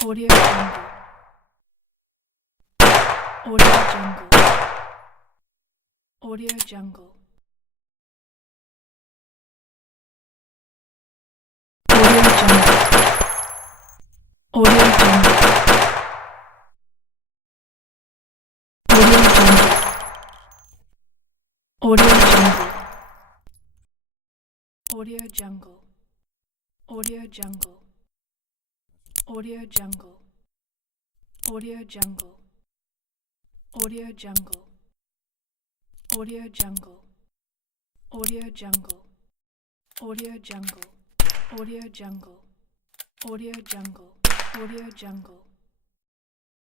Audio Jungle. Audio Jungle. Audio Jungle. Audio Jungle. Audio Jungle. Audio Jungle. Audio Jungle. Audio Jungle. Audio Jungle. Audio Jungle. Audio Jungle. Audio Jungle. Audio Jungle. Audio Jungle. Audio Jungle. Audio Jungle. Audio Jungle.